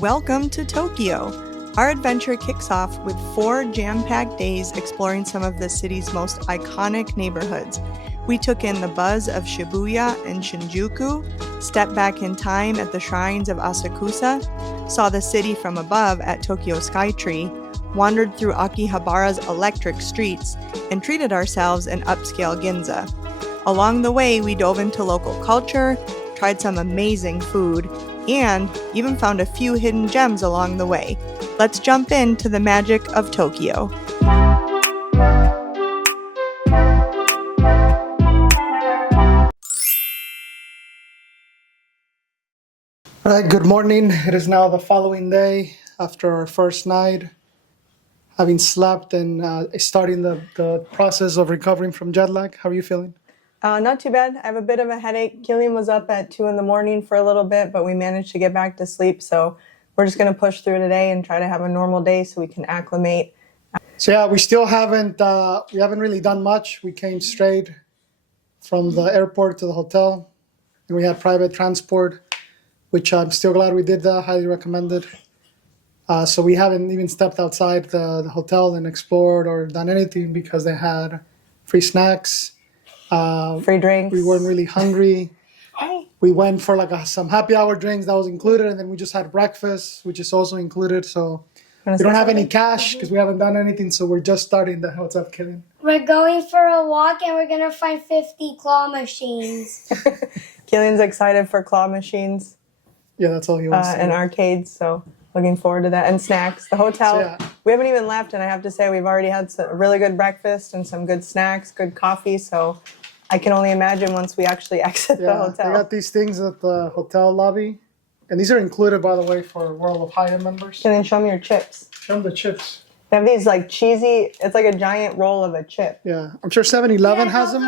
Welcome to Tokyo! Our adventure kicks off with 4 jam-packed days exploring some of the city's most iconic neighborhoods. We took in the buzz of Shibuya and Shinjuku, stepped back in time at the shrines of Asakusa, saw the city from above at Tokyo Skytree, wandered through Akihabara's electric streets, and treated ourselves in upscale Ginza. Along the way, we dove into local culture, tried some amazing food, and even found a few hidden gems along the way. Let's jump into the magic of Tokyo. All right, good morning. It is now the following day after our first night, having slept and starting the process of recovering from jet lag. How are you feeling? Not too bad. I have a bit of a headache. Killian was up at 2 in the morning for a little bit, but we managed to get back to sleep. So we're just going to push through today and try to have a normal day so we can acclimate. So yeah, we still haven't really done much. We came straight from the airport to the hotel, and we had private transport, which I'm still glad we did that. Highly recommended. So we haven't even stepped outside the hotel and explored or done anything because they had free snacks. Free drinks. We weren't really hungry. Hey. We went for some happy hour drinks that was included, and then we just had breakfast, which is also included. So we don't have any cash because we haven't done anything. So we're just starting. What's up, Killian? We're going for a walk, and we're gonna find 50 claw machines. Killian's excited for claw machines. Yeah, that's all he wants. And arcades. So looking forward to that, and snacks. The hotel. So, yeah. We haven't even left, and I have to say we've already had a really good breakfast and some good snacks, good coffee. So I can only imagine once we actually exit the hotel. They got these things at the hotel lobby. And these are included, by the way, for World of Hyatt members. And then show me your chips. Show them the chips. They have these cheesy, it's like a giant roll of a chip. Yeah, I'm sure 7-Eleven has them.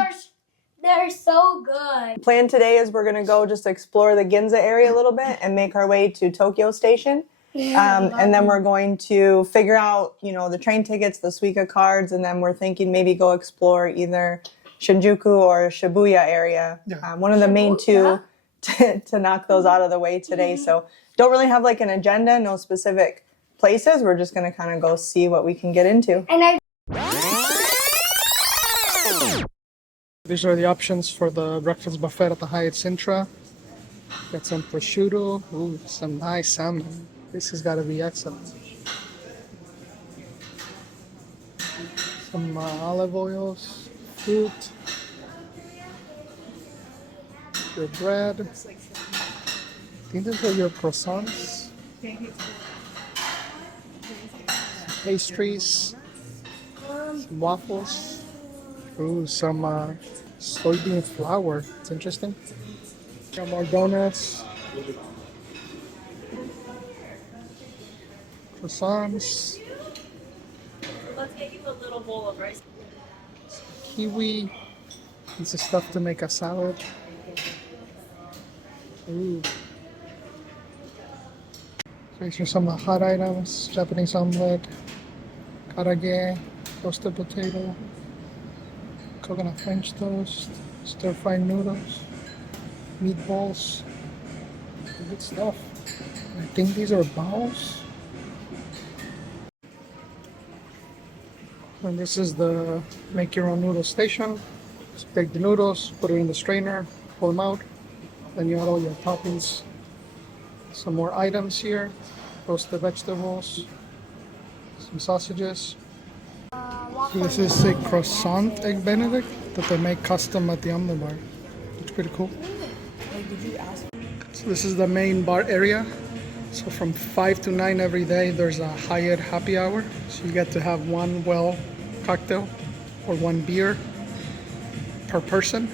They're so good. The plan today is we're going to go just explore the Ginza area a little bit and make our way to Tokyo Station. And then we're going to figure out, the train tickets, the Suica cards, and then we're thinking maybe go explore either Shinjuku or Shibuya area. Yeah. One of the main two to knock those out of the way today. So don't really have an agenda, no specific places. We're just going to kind of go see what we can get into. These are the options for the breakfast buffet at the Hyatt Centra. Got some prosciutto. Ooh, some nice salmon. This has got to be excellent. Some olive oils, fruit, your bread. I think these are your croissants, pastries, some waffles. Ooh, some soybean flour. It's interesting. Got more donuts. Croissants. Let's get you a little bowl of rice. Kiwi. This is stuff to make a salad. Ooh. So these are some of the hot items. Japanese omelet, karage, roasted potato, coconut French toast, stir-fried noodles, meatballs. Good stuff. I think these are bowls. And this is the make your own noodle station. Just take the noodles, put it in the strainer, pull them out. Then you add all your toppings. Some more items here. Roasted vegetables, some sausages. This is a croissant egg benedict that they make custom at the Omelette Bar. It's pretty cool. So this is the main bar area. So from 5 to 9 every day there's a Hyatt happy hour. So you get to have one cocktail or one beer per person.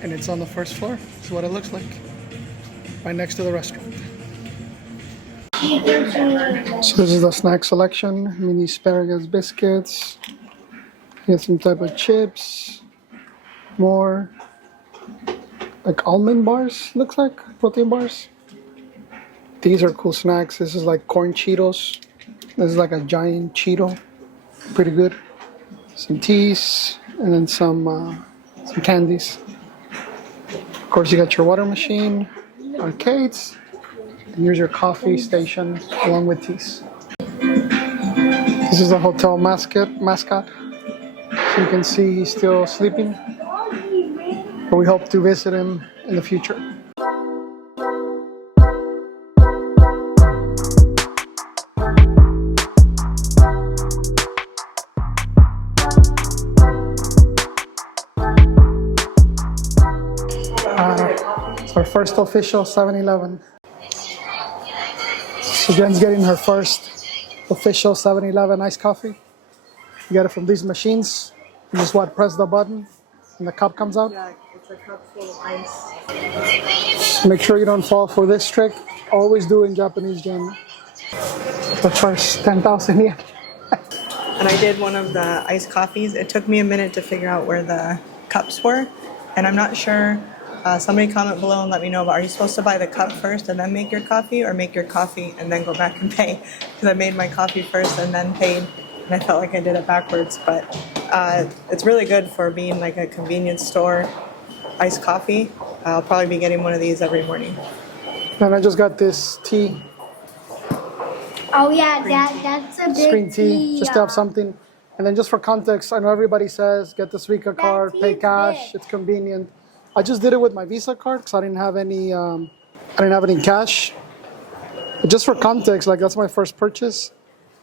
And it's on the first floor. This is what it looks like. Right next to the restaurant. So this is the snack selection. Mini asparagus biscuits. Get some type of chips. More almond bars, looks like. Protein bars. These are cool snacks. This is corn Cheetos. This is a giant Cheeto. Pretty good. Some teas. And then some candies. Of course, you got your water machine. Arcades. And here's your coffee station along with teas. This is the hotel mascot. So you can see he's still sleeping. But we hope to visit him in the future. It's our first official 7-Eleven. So Jen's getting her first official 7-Eleven iced coffee. You get it from these machines. You just press the button and the cup comes out. Yeah, it's a cup full of ice. Make sure you don't fall for this trick. Always do in Japanese, Jen. The first 10,000 yen. And I did one of the iced coffees. It took me a minute to figure out where the cups were. And I'm not sure. Somebody comment below and let me know, but are you supposed to buy the cup first and then make your coffee, or make your coffee and then go back and pay? Because I made my coffee first and then paid, and I felt like I did it backwards. But it's really good for being like a convenience store iced coffee. I'll probably be getting one of these every morning. And I just got this tea. Oh yeah, that's a big Green tea, just to have something. And then just for context, I know everybody says get the Suica card, pay cash, it's convenient. I just did it with my Visa card because I didn't have any cash. But just for context, like that's my first purchase.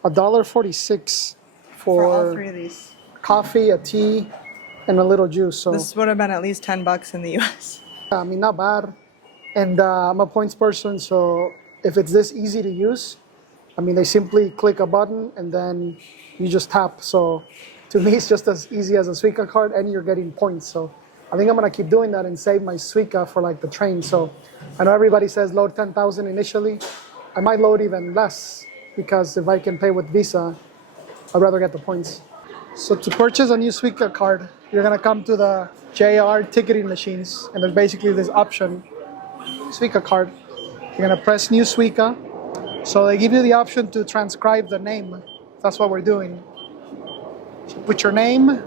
$1.46 For all three of these. Coffee, a tea, and a little juice. So This would have been at least $10 in the US. I mean, not bad. And I'm a points person, so if it's this easy to use, I mean, they simply click a button and then you just tap. So to me, it's just as easy as a Suica card, and you're getting points. So I think I'm gonna keep doing that and save my Suica for like the train. So I know everybody says load 10,000 initially. I might load even less because if I can pay with Visa, I'd rather get the points. So to purchase a new Suica card, you're gonna come to the JR ticketing machines, and there's basically this option, Suica card. You're gonna press new Suica. So they give you the option to transcribe the name. That's what we're doing. So put your name.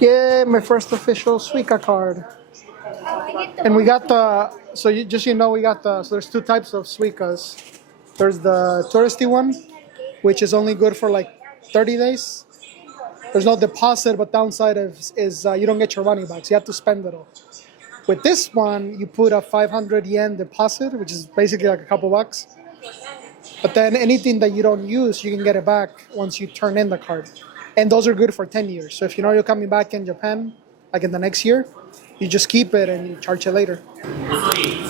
Yeah, my first official Suica card. And we got so there's two types of Suicas. There's the touristy one, which is only good for like 30 days. There's no deposit, but downside is you don't get your money back, so you have to spend it all. With this one, you put a 500 yen deposit, which is basically like a couple bucks. But then anything that you don't use, you can get it back once you turn in the card. And those are good for 10 years. So if you know you're coming back in Japan, like in the next year, you just keep it and you charge it later.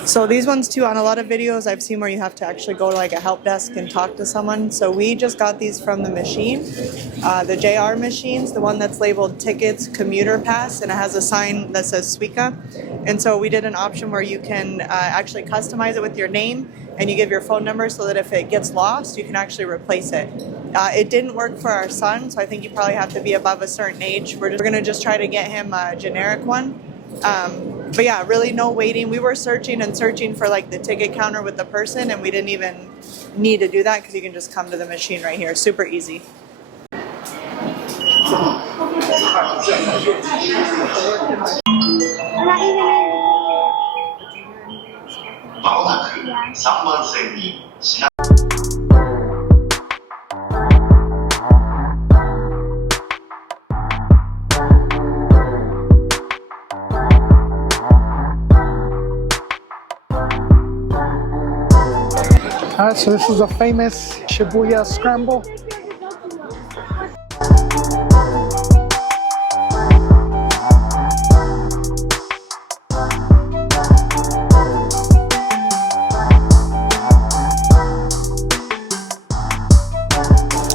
So these ones too, on a lot of videos I've seen where you have to actually go to like a help desk and talk to someone. So we just got these from the machine, the JR machines, the one that's labeled tickets commuter pass, and it has a sign that says Suica. And so we did an option where you can actually customize it with your name, and you give your phone number so that if it gets lost, you can actually replace it. It didn't work for our son, so I think you probably have to be above a certain age. We're gonna just try to get him a generic one. But yeah, really no waiting. We were searching and searching for like the ticket counter with the person, and we didn't even need to do that because you can just come to the machine right here. Super easy. Alright, so this is a famous Shibuya scramble.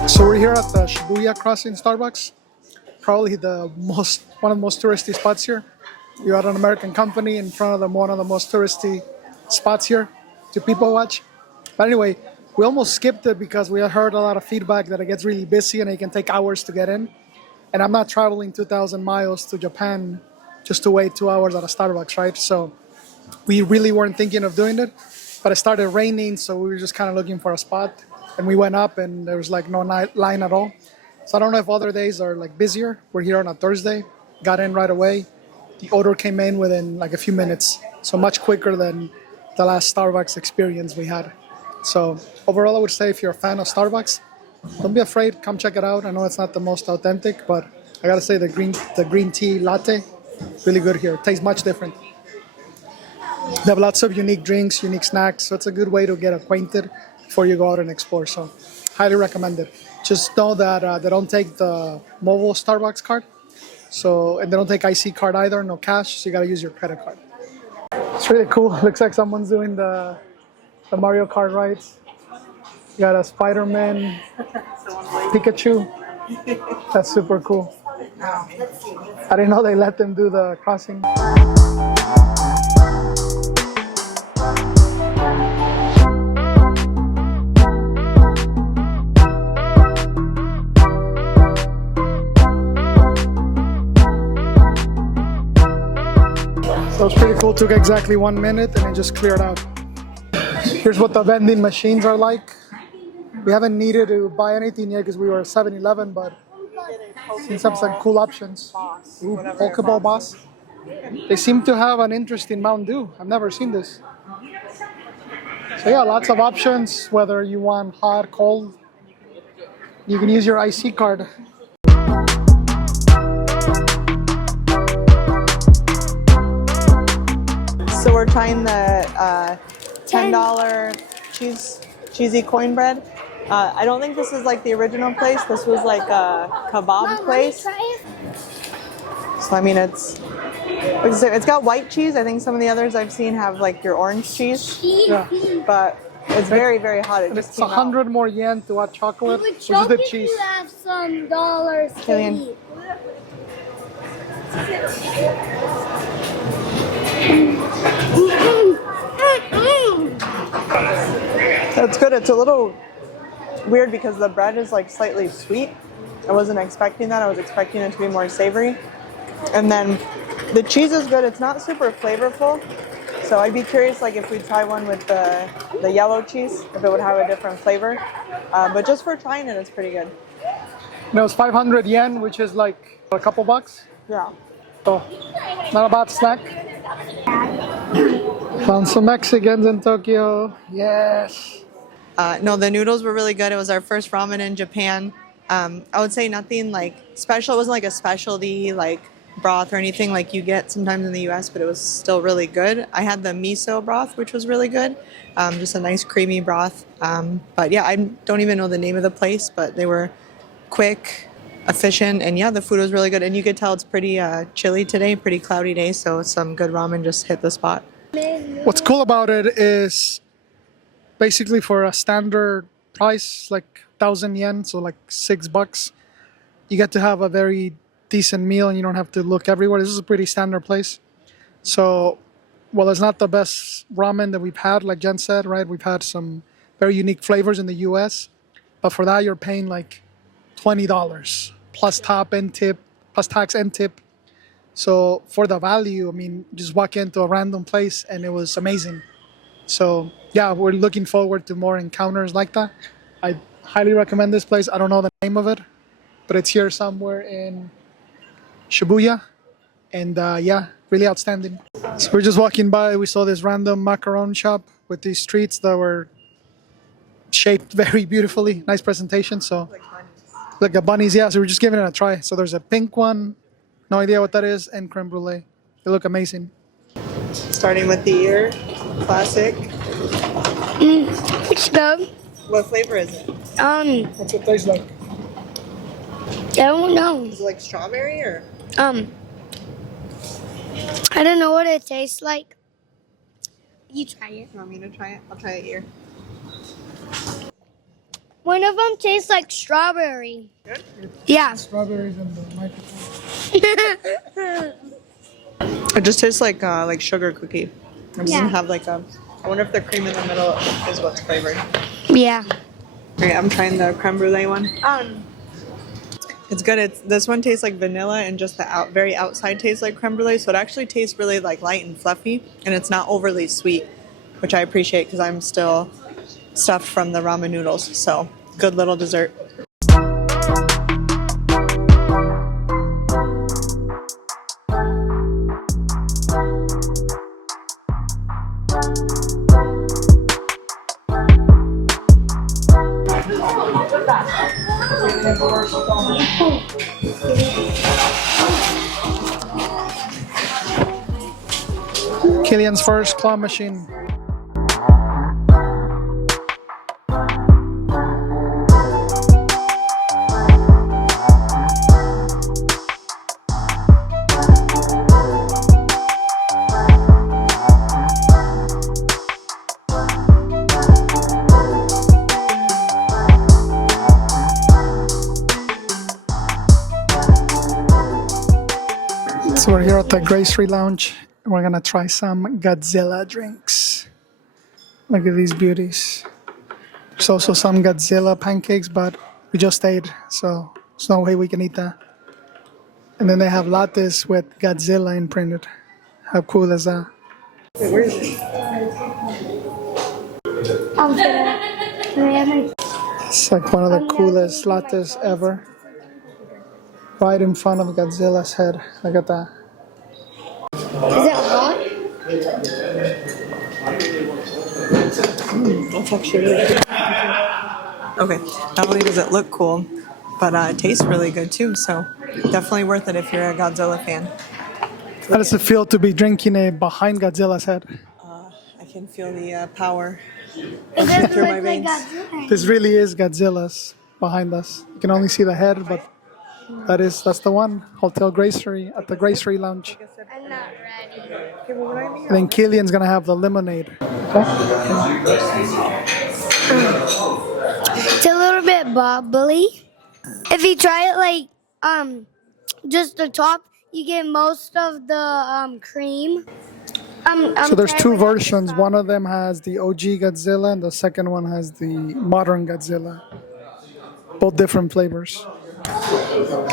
So we're here at the Shibuya Crossing Starbucks. Probably one of the most touristy spots here. You're at an American company in front of one of the most touristy spots here to people watch. But anyway, we almost skipped it because we heard a lot of feedback that it gets really busy and it can take hours to get in. And I'm not traveling 2,000 miles to Japan just to wait 2 hours at a Starbucks, right? So we really weren't thinking of doing it, but it started raining, so we were just kind of looking for a spot. And we went up and there was like no line at all. So I don't know if other days are like busier. We're here on a Thursday, got in right away. The order came in within like a few minutes, so much quicker than the last Starbucks experience we had. So overall, I would say if you're a fan of Starbucks, don't be afraid. Come check it out. I know it's not the most authentic, but I gotta say the green tea latte, really good here. It tastes much different. They have lots of unique drinks, unique snacks, so it's a good way to get acquainted before you go out and explore. So highly recommend it. Just know that they don't take the mobile Starbucks card, and they don't take IC card either, no cash, so you gotta use your credit card. It's really cool. Looks like someone's doing the Mario Kart rides. You got a Spider-Man, Pikachu. That's super cool. I didn't know they let them do the crossing. So it's pretty cool. Took exactly 1 minute and it just cleared out. Here's what the vending machines are like. We haven't needed to buy anything yet because we were at 7-Eleven, but seen some cool options. Ooh, Pokeball Boss. They seem to have an interesting Mountain Dew. I've never seen this. So yeah, lots of options, whether you want hot, cold. You can use your IC card. So we're trying the $10 cheesy coin bread. I don't think this is like the original place. This was like a kebab place. So I mean, it's got white cheese. I think some of the others I've seen have like your orange cheese. Yeah. But it's very, very hot. It's 100 more yen to add chocolate, which is the cheese. You have some dollars to Killian. eat. It's good. It's a little weird because the bread is like slightly sweet. I wasn't expecting that. I was expecting it to be more savory. And then the cheese is good. It's not super flavorful. So I'd be curious like if we try one with the yellow cheese, if it would have a different flavor. But just for trying it, it's pretty good. No, it's 500 yen, which is like a couple bucks. Yeah. So, not a bad snack. Found some Mexicans in Tokyo. Yes. No, the noodles were really good. It was our first ramen in Japan. I would say nothing like special. It wasn't like a specialty like broth or anything like you get sometimes in the US, but it was still really good. I had the miso broth, which was really good. Just a nice creamy broth. But yeah, I don't even know the name of the place, but they were quick, efficient, and yeah, the food was really good. And you could tell it's pretty chilly today, pretty cloudy day, so some good ramen just hit the spot. What's cool about it is basically for a standard price, like 1,000 yen, so like $6, you get to have a very decent meal and you don't have to look everywhere. This is a pretty standard place. So, well, it's not the best ramen that we've had, like Jen said, right? We've had some very unique flavors in the US, but for that you're paying like $20 plus tax and tip. So for the value, I mean, just walk into a random place and it was amazing. So yeah, we're looking forward to more encounters like that. I highly recommend this place. I don't know the name of it, but it's here somewhere in Shibuya. And yeah, really outstanding. So we're just walking by. We saw this random macaron shop with these treats that were shaped very beautifully. Nice presentation. So like a bunnies, yeah. So we're just giving it a try. So there's a pink one. No idea what that is, and creme brulee. They look amazing. Starting with the ear, classic. It's good. What flavor is it? What's it taste like? I don't know. Is it like strawberry or? I don't know what it tastes like. You try it. You want me to try it? I'll try it here. One of them tastes like strawberry. Good? Yeah. Strawberries in the microphone. It just tastes like sugar cookie. It doesn't Yeah. have like a. I wonder if the cream in the middle is what's flavored. Yeah. Okay, I'm trying the creme brulee one. It's good. This one tastes like vanilla, and just the very outside tastes like creme brulee. So it actually tastes really like light and fluffy, and it's not overly sweet, which I appreciate because I'm still stuffed from the ramen noodles. So good little dessert. Killian's first claw machine. So we're here at the Gracery Lounge. We're gonna try some Godzilla drinks. Look at these beauties. There's also some Godzilla pancakes, but we just ate, so there's no way we can eat that. And then they have lattes with Godzilla imprinted. How cool is that? Where is it? It's like one of the coolest lattes ever. Right in front of Godzilla's head. Look at that. Is it hot? That's actually really good. Okay, not only does it look cool, but it tastes really good too, so definitely worth it if you're a Godzilla fan. How does it feel to be drinking it behind Godzilla's head? I can feel the power It doesn't through my look like veins. Godzilla. This really is Godzilla's behind us. You can only see the head, but that's the one. Hotel Gracery at the Gracery Lounge. I'm not ready. And then Killian's gonna have the lemonade. It's a little bit bubbly. If you try it like just the top, you get most of the cream. So there's two versions. One of them has the OG Godzilla, and the second one has the modern Godzilla. Both different flavors.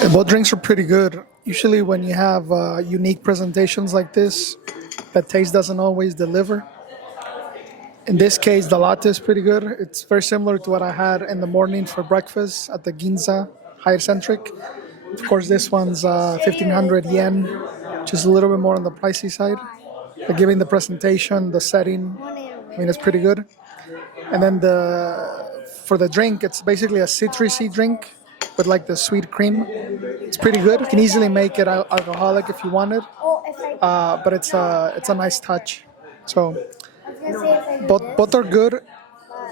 And both drinks are pretty good. Usually when you have unique presentations like this, the taste doesn't always deliver. In this case, the latte is pretty good. It's very similar to what I had in the morning for breakfast at the Ginza Hyatt Centric. Of course, this one's 1,500 yen, which is a little bit more on the pricey side. But given the presentation, the setting, I mean, it's pretty good. And then for the drink, it's basically a citrusy drink with like the sweet cream. It's pretty good. You can easily make it alcoholic if you want it, but it's a nice touch. So both are good,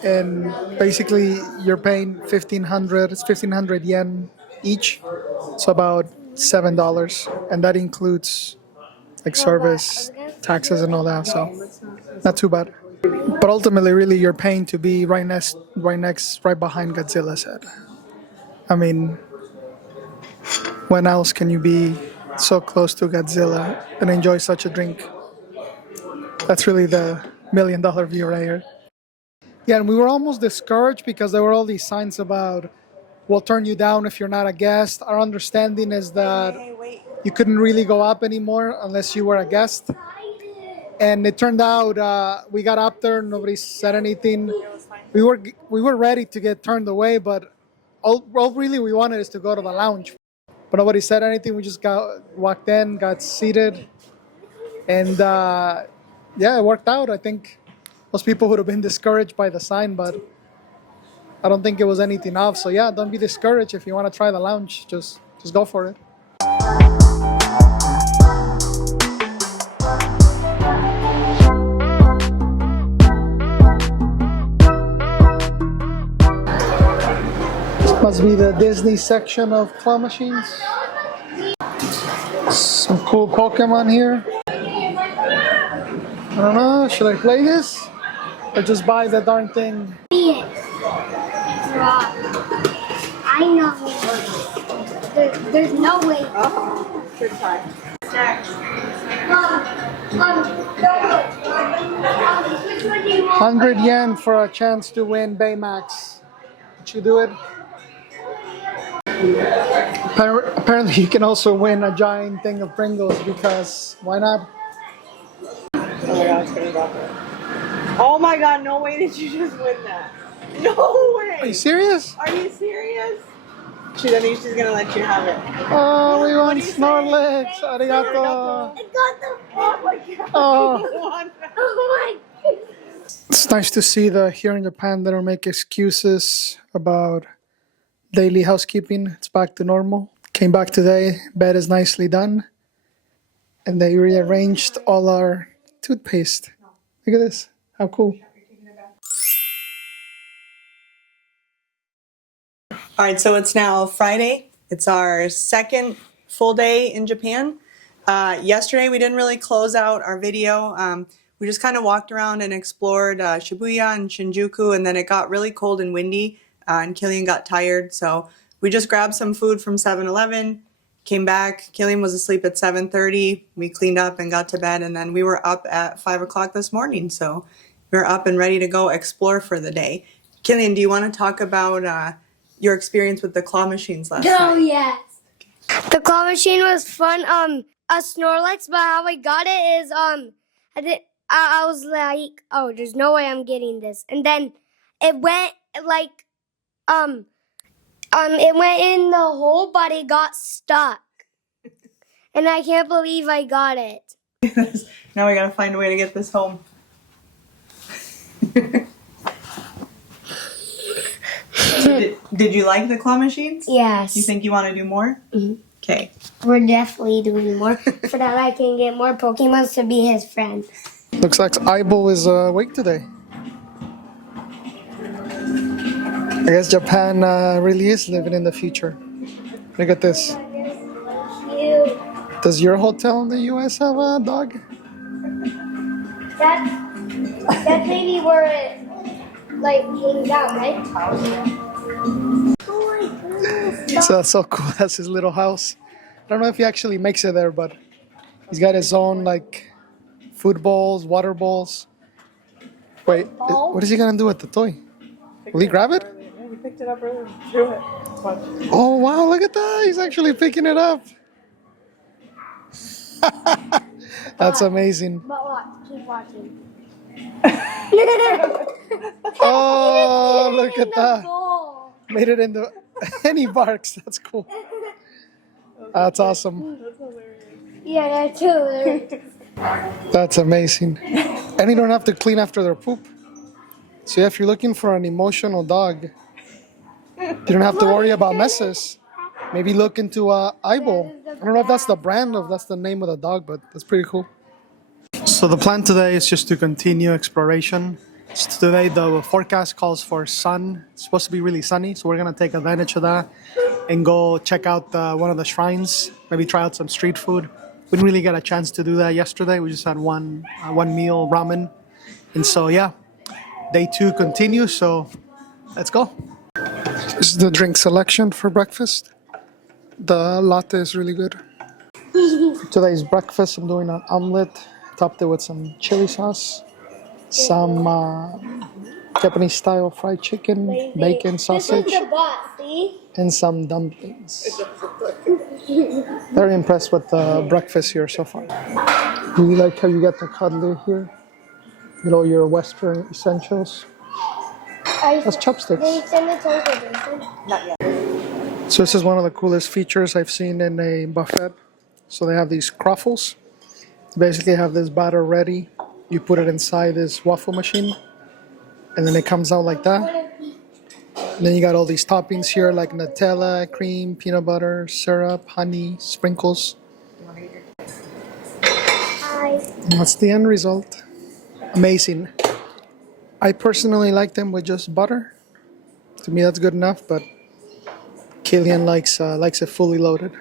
and basically you're paying 1,500. It's 1,500 yen each, so about $7, and that includes like service, taxes, and all that. So not too bad. But ultimately, really, you're paying to be right behind Godzilla's head. I mean, when else can you be so close to Godzilla and enjoy such a drink? That's really the $1 million view right here. Yeah, and we were almost discouraged because there were all these signs about, we'll turn you down if you're not a guest. Our understanding is that you couldn't really go up anymore unless you were a guest. And it turned out we got up there, nobody said anything. We were ready to get turned away, but all really we wanted is to go to the lounge. But nobody said anything. We just walked in, got seated, and yeah, it worked out. I think most people would have been discouraged by the sign, but I don't think it was anything off. So yeah, don't be discouraged. If you want to try the lounge, just go for it. Must be the Disney section of claw machines. Some cool Pokemon here. I don't know, should I play this? Or just buy the darn thing? I know. There's no way. Oh, good time. 100 yen for a chance to win Baymax. Would you do it? Apparently you can also win a giant thing of Pringles, because why not? Oh my god, it's gonna drop it. Oh my god, no way did you just win that. No way! Are you serious? Are you serious? I think she's gonna let you have it. Oh, we won Snorlax. Arigato. I got the. Oh my god. Oh. You won. Oh my. It's nice to see that here in Japan they don't make excuses about daily housekeeping. It's back to normal. Came back today, bed is nicely done. And they rearranged all our toothpaste. Look at this, how cool. All right, so it's now Friday. It's our second full day in Japan. Yesterday we didn't really close out our video. We just kind of walked around and explored Shibuya and Shinjuku, and then it got really cold and windy, and Killian got tired, so we just grabbed some food from 7-Eleven, came back. Killian was asleep at 7:30. We cleaned up and got to bed, and then we were up at 5 o'clock this morning, so we're up and ready to go explore for the day. Killian, do you want to talk about your experience with the claw machines last night? Oh, yes. The claw machine was fun. A Snorlax, but how I got it is, I was like, oh, there's no way I'm getting this. And then it went, like, it went in the hole, but it got stuck. And I can't believe I got it. Now we gotta find a way to get this home. So did you like the claw machines? Yes. You think you want to do more? Mhm. Okay. We're definitely doing more so that I can get more Pokemons to be his friend. Looks like Aibo is awake today. I guess Japan really is living in the future. Look at this. Cute. Does your hotel in the US have a dog? That's maybe where it like hangs out, right? Oh my goodness. So that's so cool. That's his little house. I don't know if he actually makes it there, but he's got his own like food bowls, water bowls. Wait, what is he gonna do with the toy? Will he grab it? Yeah, we picked it up earlier and threw it. Oh wow, look at that. He's actually picking it up. That's amazing. But watch, keep watching. Oh, look at that. Bowl. Made it in the... And he barks. That's cool. That's awesome. That's hilarious. Yeah, that too. That's amazing. And you don't have to clean after their poop. So if you're looking for an emotional dog, you don't have to worry about messes. Maybe look into Aibo. I don't know if that's the brand or if that's the name of the dog, but that's pretty cool. So the plan today is just to continue exploration. So today the forecast calls for sun. It's supposed to be really sunny, so we're gonna take advantage of that and go check out one of the shrines. Maybe try out some street food. We didn't really get a chance to do that yesterday. We just had one meal, ramen. And so yeah, day 2 continues, so let's go. This is the drink selection for breakfast. The latte is really good. Today's breakfast, I'm doing an omelet, topped it with some chili sauce, some Japanese style fried chicken, bacon, sausage, This is the bot, see? and some dumplings. Very impressed with the breakfast here so far. Really like how you get the cuddler here. You know, your Western essentials. That's chopsticks. Did you send the toast to Jason? Not yet. So this is one of the coolest features I've seen in a buffet. So they have these croffles. You basically have this batter ready. You put it inside this waffle machine, and then it comes out like that. And then you got all these toppings here like Nutella, cream, peanut butter, syrup, honey, sprinkles. Hi. And that's the end result. Amazing. I personally like them with just butter. To me that's good enough, but Killian likes it fully loaded.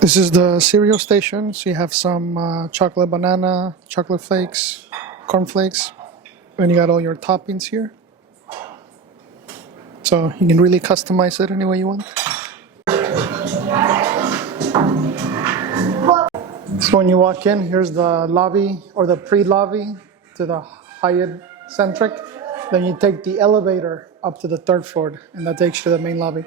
This is the cereal station. So you have some chocolate banana, chocolate flakes, corn flakes, and you got all your toppings here. So you can really customize it any way you want. So when you walk in, here's the lobby or the pre-lobby to the Hyatt Centric. Then you take the elevator up to the 3rd floor, and that takes you to the main lobby.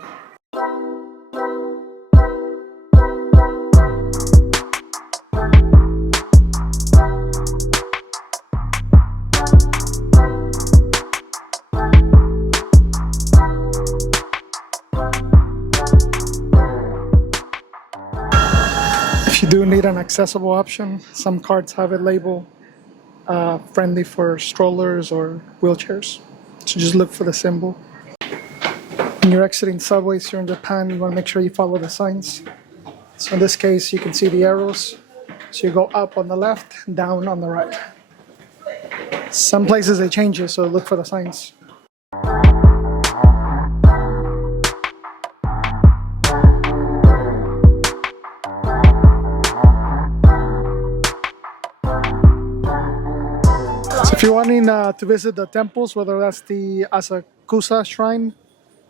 If you do need an accessible option, some carts have it labeled friendly for strollers or wheelchairs. So just look for the symbol. When you're exiting subways here in Japan, you want to make sure you follow the signs. So in this case, you can see the arrows. So you go up on the left, down on the right. Some places they change it, so look for the signs. So if you're wanting to visit the temples, whether that's the Asakusa shrine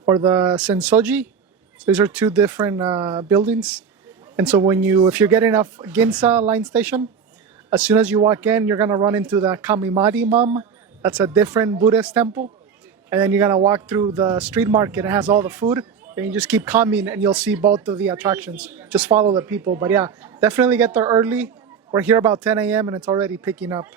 or the Senso-ji, so these are two different buildings. And so if you're getting off Ginza line station, as soon as you walk in, you're gonna run into the Kamimari Mom. That's a different Buddhist temple. And then you're gonna walk through the street market. It has all the food, and you just keep coming, and you'll see both of the attractions. Just follow the people. But yeah, definitely get there early. We're here about 10 a.m. and it's already picking up.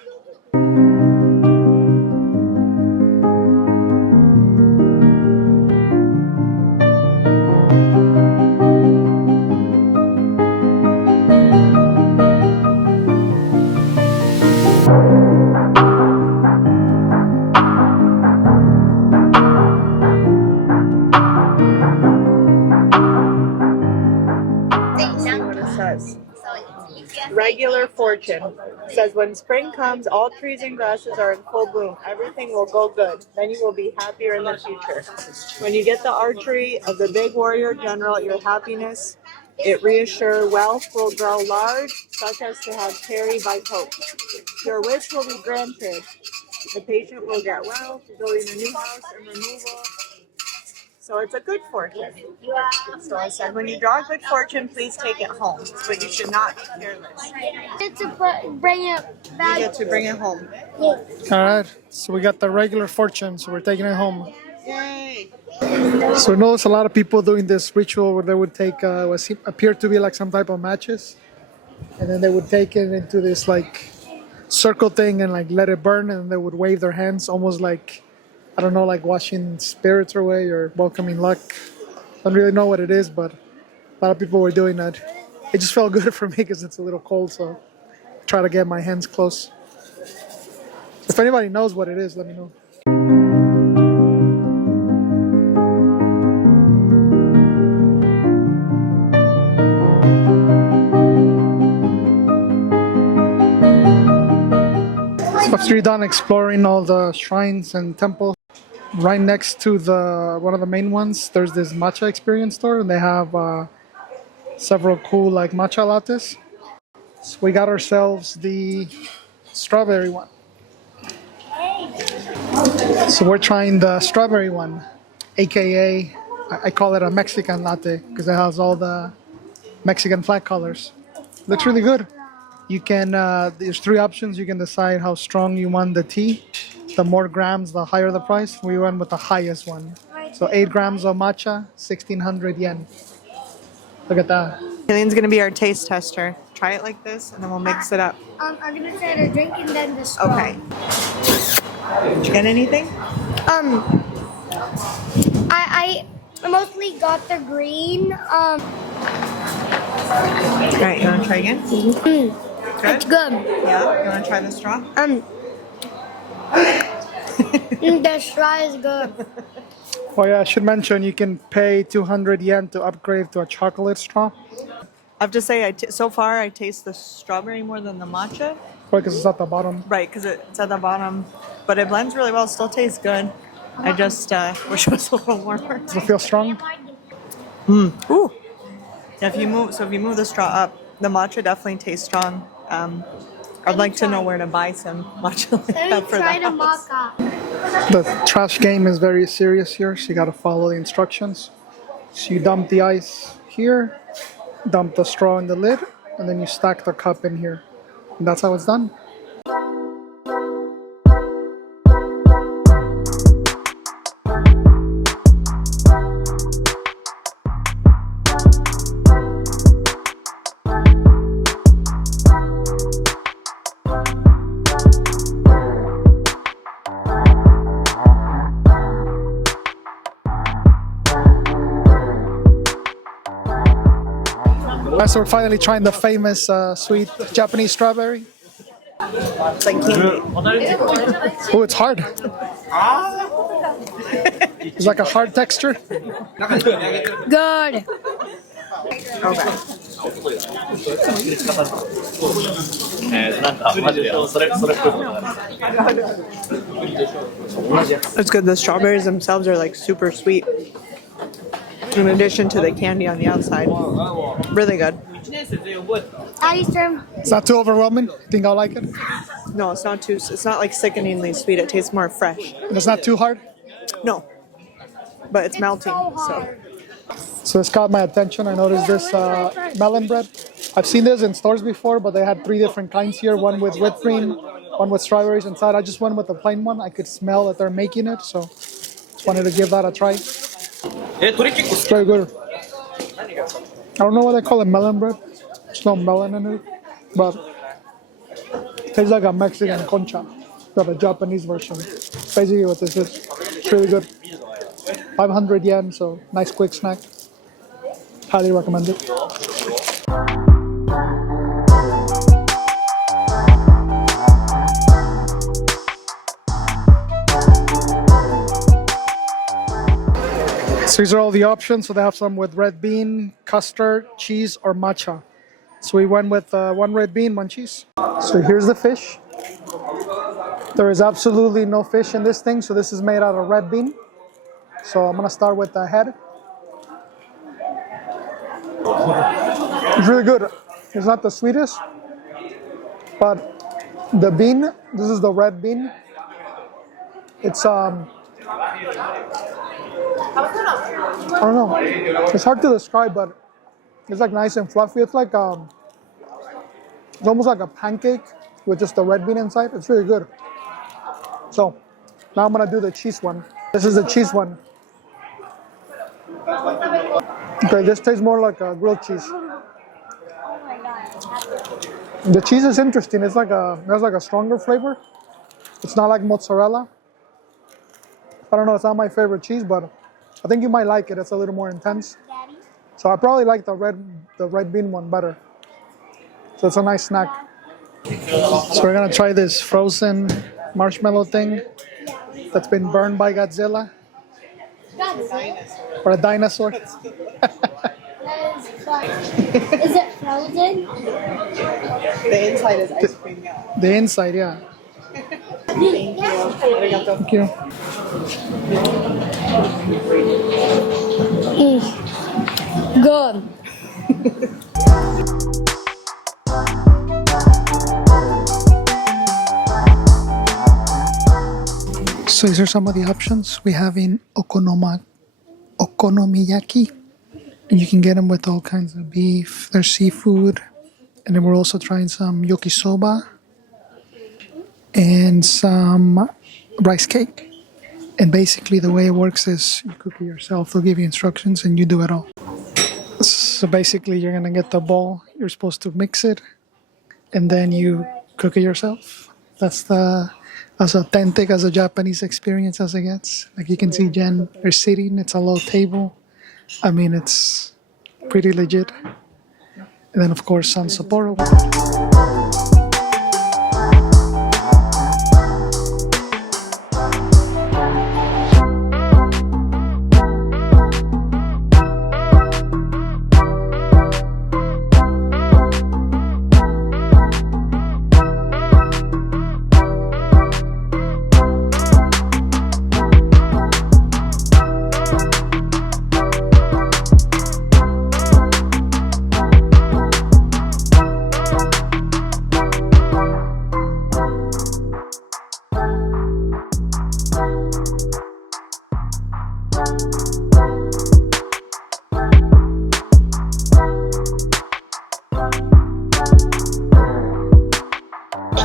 Regular fortune. It says when spring comes, all trees and grasses are in full bloom. Everything will go good. Then you will be happier in the future. When you get the archery of the big warrior general, your happiness, it reassures wealth will grow large, such as to have carry by hope. Your wish will be granted. The patient will get well, building a new house and removal. So it's a good fortune. So I said, when you draw good fortune, please take it home. But you should not be careless. Bring it back. You get to bring it home. All right, so we got the regular fortune, so we're taking it home. Yay! So we notice a lot of people doing this ritual where they would take what appeared to be like some type of matches, and then they would take it into this like circle thing and like let it burn, and they would wave their hands almost like, I don't know, like washing spirits away or welcoming luck. Don't really know what it is, but a lot of people were doing that. It just felt good for me because it's a little cold, so I try to get my hands close. If anybody knows what it is, let me know. So after you're done exploring all the shrines and temples, right next to one of the main ones, there's this matcha experience store, and they have several cool like matcha lattes. So we got ourselves the strawberry one. So we're trying the strawberry one, aka I call it a Mexican latte because it has all the Mexican flag colors. Looks really good. You can there's three options. You can decide how strong you want the tea. The more grams, the higher the price. We went with the highest one. So 8 grams of matcha, 1,600 yen. Look at that. Kaylene's gonna be our taste tester. Try it like this, and then we'll mix it up. I'm gonna try to drink and then the straw. Okay. Did you get anything? I mostly got the green. All right, you wanna try again? It's good. Yeah. You wanna try the straw? The straw is good. Oh yeah, I should mention you can pay 200 yen to upgrade to a chocolate straw. I have to say, so far I taste the strawberry more than the matcha. Because it's at the bottom. Right, because it's at the bottom, but it blends really well. Still tastes good. I just wish it was a little warmer. Does it feel strong? Ooh. If you move the straw up, the matcha definitely tastes strong. I'd like to know where to buy some matcha like that for the house. The trash game is very serious here, so you gotta follow the instructions. So you dump the ice here, dump the straw in the lid, and then you stack the cup in here. And that's how it's done. So we're finally trying the famous sweet Japanese strawberry. It's like candy. Oh, it's hard. It's like a hard texture. Good. Okay. なんかマジでそれっぽいことがある。 It's good. The strawberries themselves are like super sweet. In addition to the candy on the outside. Really good. Ice cream. It's not too overwhelming. Think I'll like it. No, it's not like sickeningly sweet. It tastes more fresh. And it's not too hard. No. But it's melting. So this caught my attention. I noticed this melon bread. I've seen this in stores before, but they had 3 different kinds here. One with whipped cream, one with strawberries inside. I just went with the plain one. I could smell that they're making it, so just wanted to give that a try. It's very good. I don't know why they call it melon bread. There's no melon in it, but it tastes like a Mexican concha, but a Japanese version. Basically what this is. It's really good. 500 yen, so nice quick snack. Highly recommend it. So these are all the options. So they have some with red bean, custard, cheese, or matcha. So we went with 1 red bean, 1 cheese. So here's the fish. There is absolutely no fish in this thing, so this is made out of red bean. So I'm gonna start with the head. It's really good. It's not the sweetest, but the bean, this is the red bean. It's I don't know. It's hard to describe, but it's like nice and fluffy. It's like it's almost like a pancake with just the red bean inside. It's really good. So now I'm gonna do the cheese one. This is the cheese one. Okay, this tastes more like a grilled cheese. The cheese is interesting. It's like it has like a stronger flavor. It's not like mozzarella. I don't know. It's not my favorite cheese, but I think you might like it. It's a little more intense. So I probably like the red bean one better. So it's a nice snack. So we're gonna try this frozen marshmallow thing that's been burned by Godzilla. Or a dinosaur. Is it frozen? The inside is ice cream, yeah. The inside, yeah. Thank you. Good. So these are some of the options we have in okonomiyaki. And you can get them with all kinds of beef. There's seafood. And then we're also trying some yokisoba and some rice cake. And basically the way it works is you cook it yourself. They'll give you instructions and you do it all. So basically you're going to get the bowl. You're supposed to mix it. And then you cook it yourself. That's as authentic as a Japanese experience as it gets. Like you can see Jen, they're sitting. It's a low table. I mean, it's pretty legit. And then, of course, some Sapporo.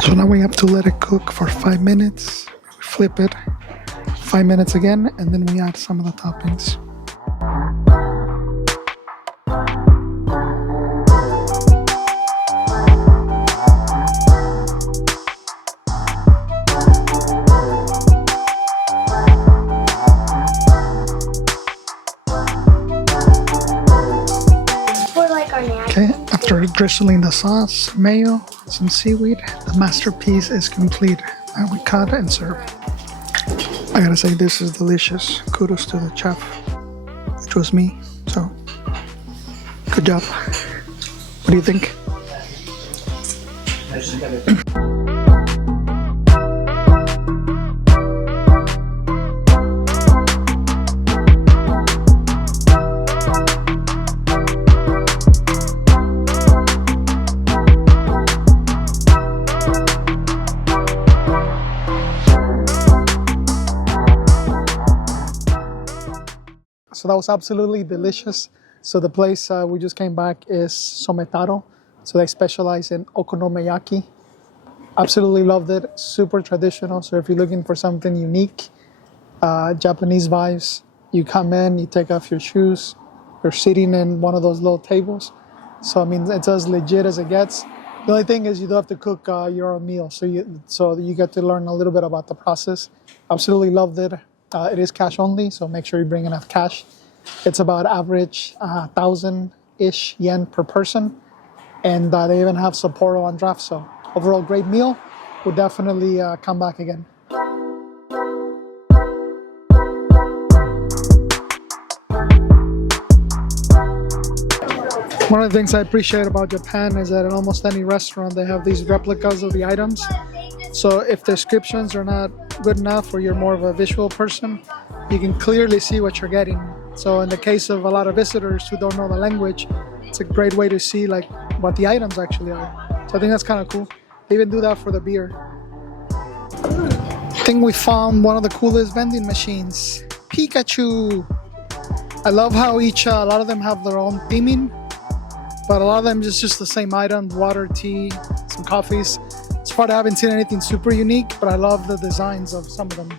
So now we have to let it cook for 5 minutes. Flip it 5 minutes again, and then we add some of the toppings. For like our natural. Okay, after drizzling the sauce, mayo, some seaweed. The masterpiece is complete. And we cut and serve. I gotta say, this is delicious. Kudos to the chef, which was me. So, good job. What do you think? So that was absolutely delicious. So the place we just came back is Sometaro. So they specialize in okonomiyaki. Absolutely loved it. Super traditional. So if you're looking for something unique, Japanese vibes, you come in, you take off your shoes, you're sitting in one of those little tables. So I mean, it's as legit as it gets. The only thing is you do have to cook your own meal. So you get to learn a little bit about the process. Absolutely loved it. It is cash only, so make sure you bring enough cash. It's about average 1,000-ish yen per person, and they even have Sapporo on draft. So overall, great meal. Would definitely come back again. One of the things I appreciate about Japan is that in almost any restaurant they have these replicas of the items. So if descriptions are not good enough or you're more of a visual person, you can clearly see what you're getting. So in the case of a lot of visitors who don't know the language, it's a great way to see like what the items actually are. So I think that's kind of cool. They even do that for the beer. I think we found one of the coolest vending machines. Pikachu! I love how a lot of them have their own theming, but a lot of them is just the same item: water, tea, some coffees. As far as I haven't seen anything super unique, but I love the designs of some of them.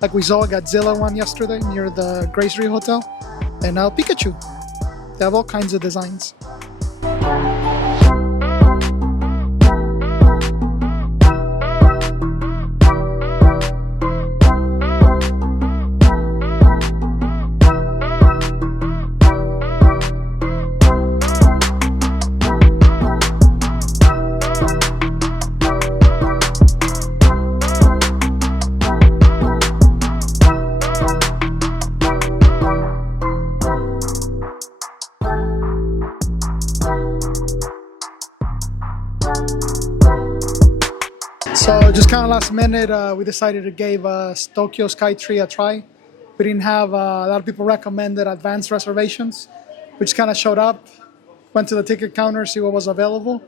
Like we saw a Godzilla one yesterday near the Gracery Hotel, and now Pikachu. They have all kinds of designs. So just kind of last minute, we decided to give Tokyo Skytree a try. We didn't have a lot of people recommended advanced reservations. We just kind of showed up, went to the ticket counter, see what was available.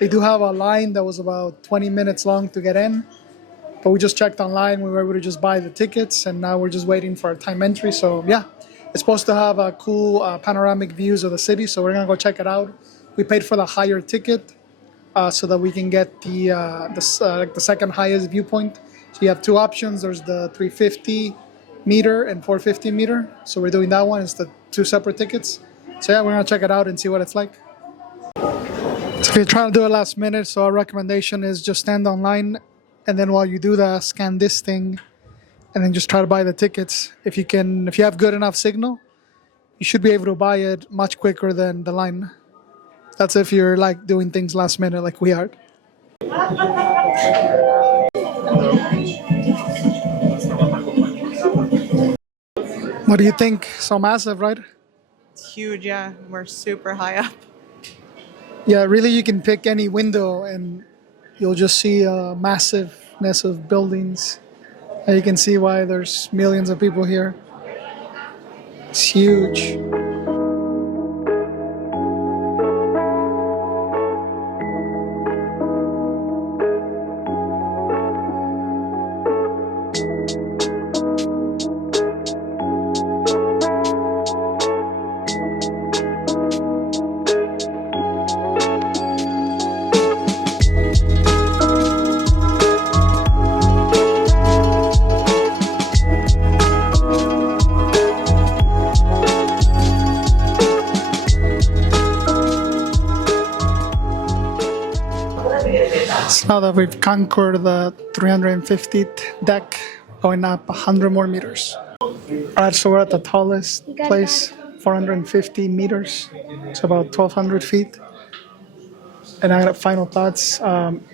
They do have a line that was about 20 minutes long to get in, but we just checked online. We were able to just buy the tickets, and now we're just waiting for a time entry. So yeah, it's supposed to have a cool panoramic views of the city, so we're gonna go check it out. We paid for the higher ticket, so that we can get the second highest viewpoint. So you have two options. There's the 350 meter and 450 meter. So we're doing that one. It's the two separate tickets. So yeah, we're gonna check it out and see what it's like. So if you're trying to do it last minute, so our recommendation is just stand online, and then while you do that, scan this thing, and then just try to buy the tickets. If you have good enough signal, you should be able to buy it much quicker than the line. That's if you're like doing things last minute like we are. What do you think? So massive, right? It's huge, yeah. We're super high up. Yeah, really you can pick any window and you'll just see a massiveness of buildings. And you can see why there's millions of people here. It's huge. Now that we've conquered the 350th deck, going up 100 more meters. Alright, so we're at the tallest place, 450 meters. It's about 1,200 feet. And I got final thoughts.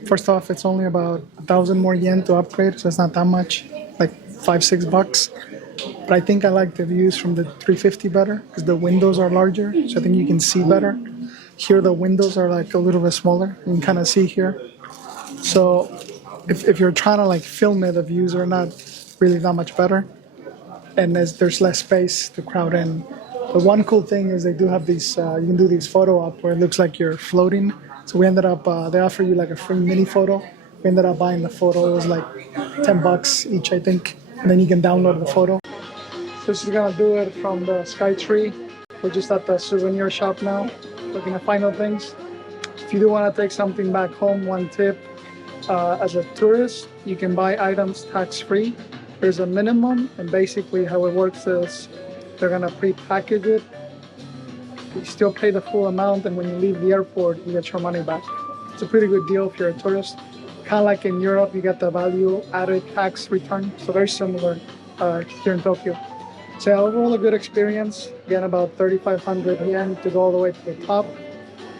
First off, it's only about 1,000 more yen to upgrade, so it's not that much, like $5-6. But I think I like the views from the 350 better because the windows are larger, so I think you can see better. Here the windows are like a little bit smaller. You can kind of see here. So if you're trying to like film it, the views are not really that much better. And there's less space to crowd in. The one cool thing is they do have these, you can do these photo op where it looks like you're floating. So we ended up, they offer you like a free mini photo. We ended up buying the photo. It was like $10 each, I think. And then you can download the photo. So this is gonna do it from the Skytree. We're just at the souvenir shop now, looking at final things. If you do wanna take something back home, one tip, as a tourist, you can buy items tax-free. There's a minimum, and basically how it works is they're gonna pre-package it. You still pay the full amount, and when you leave the airport, you get your money back. It's a pretty good deal if you're a tourist. Kind of like in Europe, you get the value-added tax return, so very similar here in Tokyo. So overall, a good experience. Again, about 3,500 yen to go all the way to the top.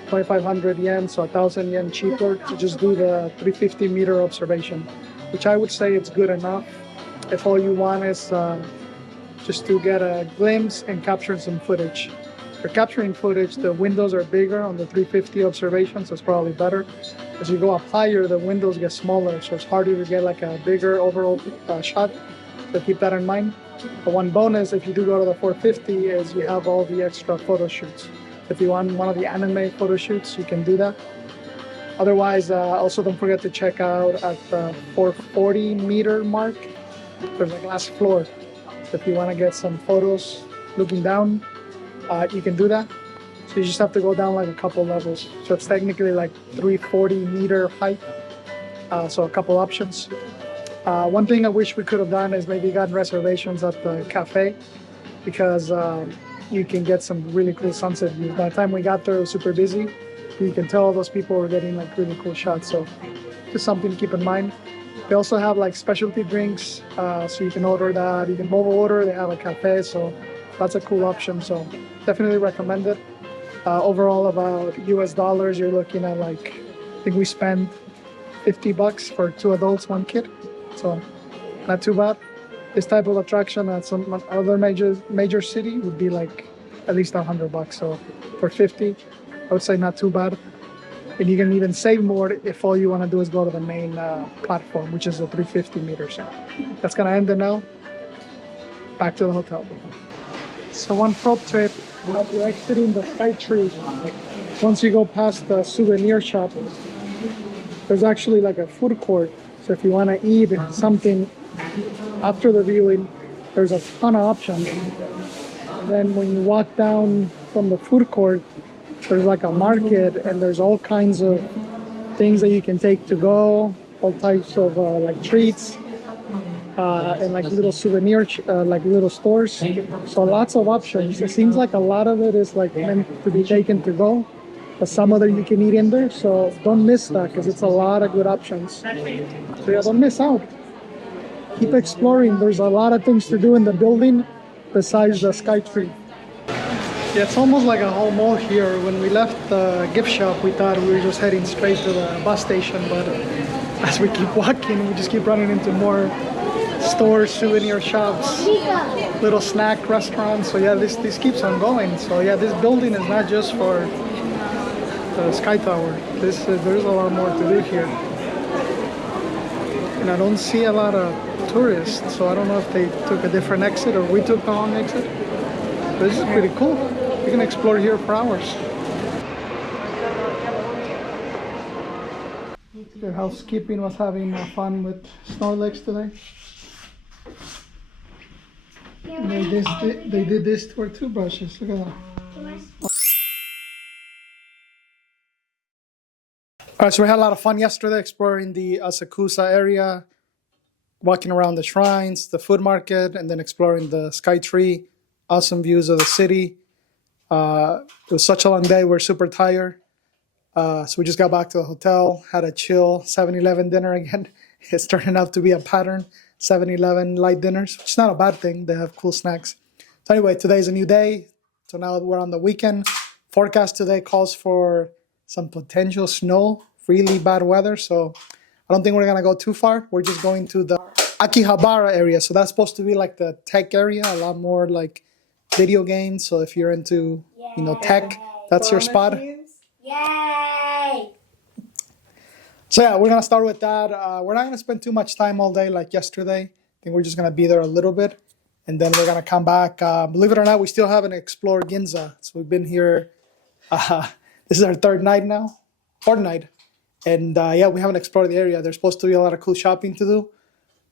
2,500 yen, so 1,000 yen cheaper to just do the 350-meter observation, which I would say it's good enough. If all you want is just to get a glimpse and capture some footage. For capturing footage, the windows are bigger on the 350 observation, so it's probably better. As you go up higher, the windows get smaller, so it's harder to get like a bigger overall shot. So keep that in mind. The one bonus, if you do go to the 450, is you have all the extra photo shoots. If you want one of the anime photo shoots, you can do that. Otherwise, also don't forget to check out at the 440-meter mark. There's a glass floor. So if you want to get some photos looking down, you can do that. So you just have to go down like a couple levels. So it's technically like 340-meter height. So a couple options. One thing I wish we could have done is maybe gotten reservations at the cafe, because you can get some really cool sunset views. By the time we got there, it was super busy. You can tell those people were getting like really cool shots. So just something to keep in mind. They also have like specialty drinks, so you can order that. You can mobile order. They have a cafe, so that's a cool option. So definitely recommend it. Overall, about US dollars, you're looking at like, I think we spent $50 for 2 adults, 1 kid. So not too bad. This type of attraction at some other major city would be like at least $100. So for 50, I would say not too bad. And you can even save more if all you want to do is go to the main platform, which is a 350 meters. That's gonna end it now. Back to the hotel. So one pro tip, as you're exiting the Skytree, once you go past the souvenir shop, there's actually like a food court. So if you want to eat something after the viewing, there's a ton of options. And then when you walk down from the food court, there's like a market, and there's all kinds of things that you can take to go, all types of like treats, and like little souvenir, like little stores. So lots of options. It seems like a lot of it is like meant to be taken to go, but some of it you can eat in there. So don't miss that, because it's a lot of good options. So yeah, don't miss out. Keep exploring. There's a lot of things to do in the building besides the Skytree. Yeah, it's almost like a whole mall here. When we left the gift shop, we thought we were just heading straight to the bus station, but as we keep walking, we just keep running into more stores, souvenir shops, little snack restaurants. So yeah, this keeps on going. So yeah, this building is not just for the Sky Tower. There's a lot more to do here. And I don't see a lot of tourists, so I don't know if they took a different exit or we took the wrong exit. But this is pretty cool. We can explore here for hours. The housekeeping was having fun with Snorlax today. They did this to our toothbrushes. Look at that. All right, so we had a lot of fun yesterday exploring the Asakusa area, walking around the shrines, the food market, and then exploring the Skytree. Awesome views of the city. It was such a long day. We're super tired. So we just got back to the hotel, had a chill 7-Eleven dinner again. It's turning out to be a pattern. 7-Eleven light dinners, which is not a bad thing. They have cool snacks. So anyway, today's a new day. So now we're on the weekend. Forecast today calls for some potential snow, really bad weather. So I don't think we're gonna go too far. We're just going to the Akihabara area. So that's supposed to be like the tech area, a lot more like video games. So if you're into, tech, that's your spot. Yay! So yeah, we're gonna start with that. We're not gonna spend too much time all day like yesterday. I think we're just gonna be there a little bit, and then we're gonna come back. Believe it or not, we still haven't explored Ginza. So we've been here. This is our fourth night, and yeah, we haven't explored the area. There's supposed to be a lot of cool shopping to do.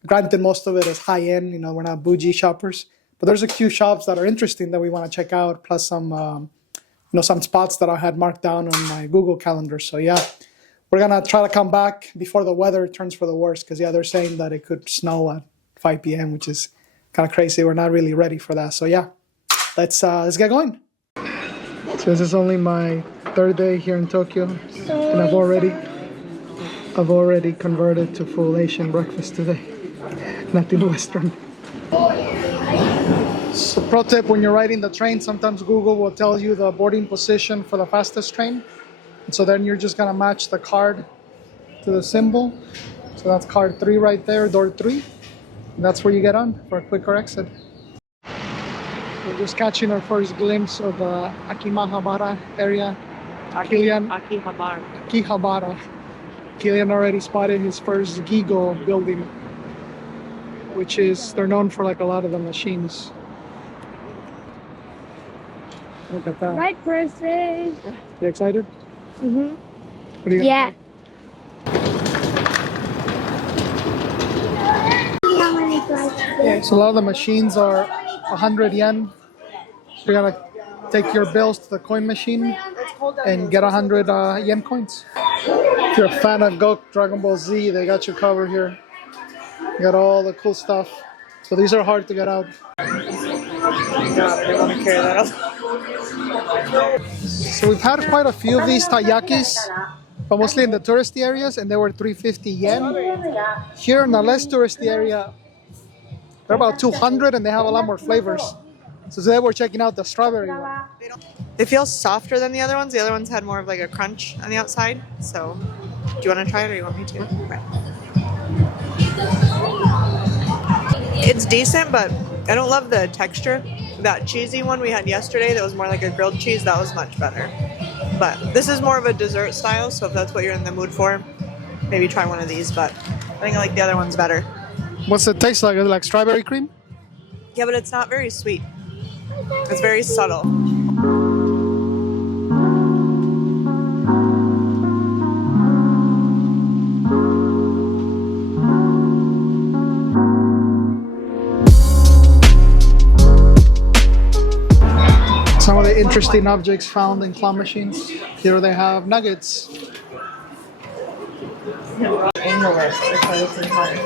Granted, most of it is high end. We're not bougie shoppers, but there's a few shops that are interesting that we want to check out. Plus some, some spots that I had marked down on my Google Calendar. So yeah. We're going to try to come back before the weather turns for the worst because, yeah, they're saying that it could snow at 5 p.m., which is kind of crazy. We're not really ready for that. So, yeah, let's get going. So this is only my third day here in Tokyo, and I've already converted to full Asian breakfast today. Nothing Western. So pro tip, when you're riding the train, sometimes Google will tell you the boarding position for the fastest train. So then you're just gonna match the card to the symbol. So that's card 3 right there, door 3. And that's where you get on for a quicker exit. We're just catching our first glimpse of the Akihabara area. Akihabara. Killian already spotted his first Gigo building, which is, they're known for like a lot of the machines. Look at that. Right person. You excited? Mm-hmm. What do you Yeah. So a lot of the machines are 100 yen. So you're gonna take your bills to the coin machine and get 100 yen coins. If you're a fan of Dragon Ball Z, they got you covered here. You got all the cool stuff. So these are hard to get out. So we've had quite a few of these taiyakis, but mostly in the touristy areas, and they were 350 yen. Here in the less touristy area, they're about 200, and they have a lot more flavors. So today we're checking out the strawberry one. They feel softer than the other ones. The other ones had more of like a crunch on the outside. So, do you want to try it or you want me to? Okay. It's decent, but I don't love the texture. That cheesy one we had yesterday that was more like a grilled cheese, that was much better. But this is more of a dessert style, so if that's what you're in the mood for, maybe try one of these, but I think I like the other ones better. What's it taste like? Is it like strawberry cream? Yeah, but it's not very sweet. It's very subtle. Some of the interesting objects found in claw machines. Here they have nuggets. Angular. That's why this is hard.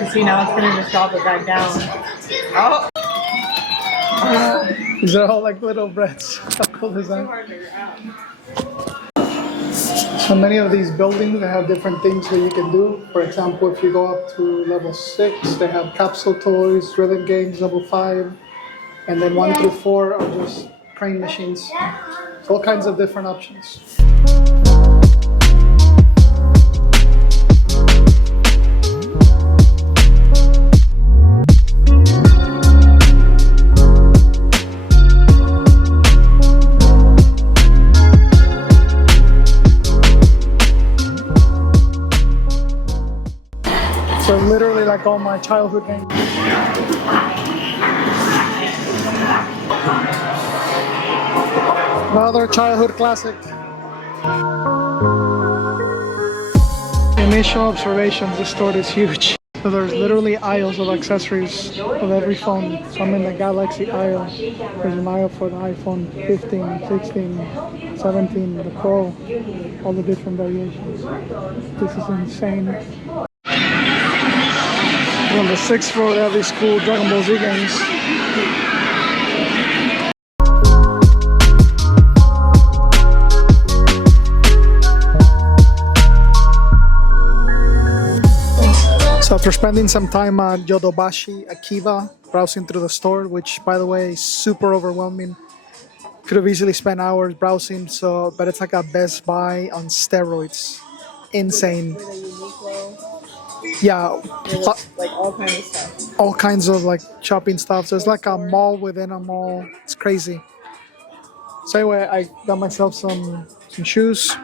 You see, now it's going to just drop it back down. Oh! These are all like little breads. How cool is that? So many of these buildings, they have different things that you can do. For example, if you go up to level 6, they have capsule toys, rhythm games, level 5, and then 1 through 4 are just crane machines. So all kinds of different options. So literally like all my childhood games. Another childhood classic. Initial observations, this store is huge. So there's literally aisles of accessories of every phone. So I'm in the Galaxy aisle. There's an aisle for the iPhone 15, 16, 17, the Pro, all the different variations. This is insane. On the 6th floor, they have these cool Dragon Ball Z games. So after spending some time at Yodobashi, Akiba, browsing through the store, which by the way is super overwhelming. could have easily spent hours browsing. So, but it's like a Best Buy on steroids. Insane. With a Uniqlo, Yeah, like all kinds of stuff. all kinds of like shopping stuff. So it's like a mall within a mall. It's crazy. So anyway, I got myself some shoes,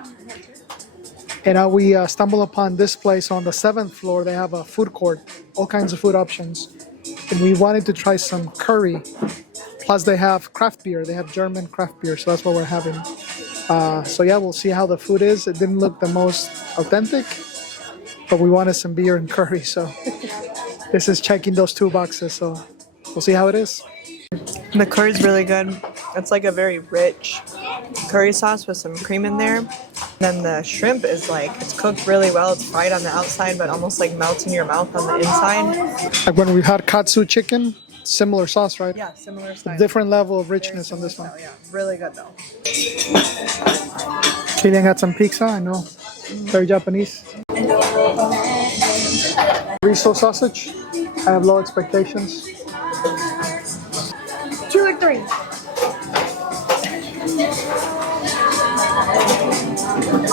and now we stumble upon this place on the 7th floor. They have a food court, all kinds of food options, and we wanted to try some curry. Plus, they have craft beer. They have German craft beer, so that's what we're having. So yeah, we'll see how the food is. It didn't look the most authentic, but we wanted some beer and curry, so this is checking those 2 boxes. So we'll see how it is. The curry's really good. It's like a very rich curry sauce with some cream in there. Then the shrimp is like, it's cooked really well. It's fried on the outside, but almost like melts in your mouth on the inside. Like when we had katsu chicken, similar sauce, right? Yeah, similar style. Different level of richness on this one. Yeah, really good though. Killian got some pizza, I know. Very Japanese. Riso sausage. I have low expectations. 2 or 3.